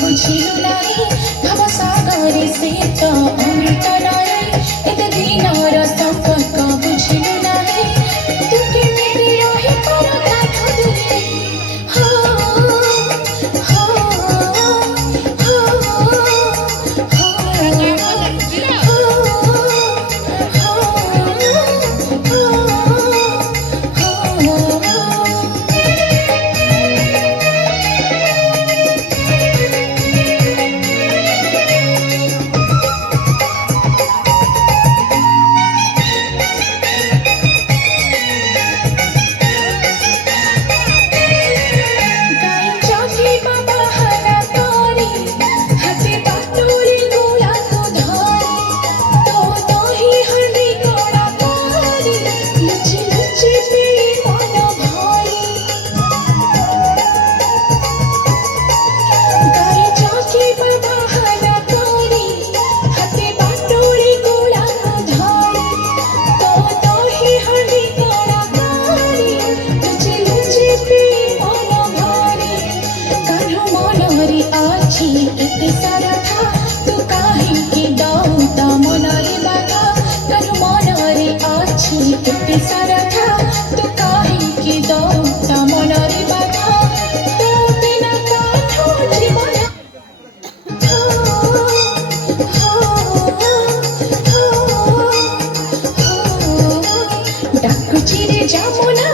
बुझिलु नाही भवसागरे से तो अमृत नाही एते दिनर संपर्क बुझिलु नाही तू केमिति रहि परता धुरे हो हो इति सारा था तू काहे के दौता मनरे बाधा तनु मनरे आछि इति सारा था तू काहे के दौता मनरे बाधा तो बिना काठो जीवन डाकुची रे जामुना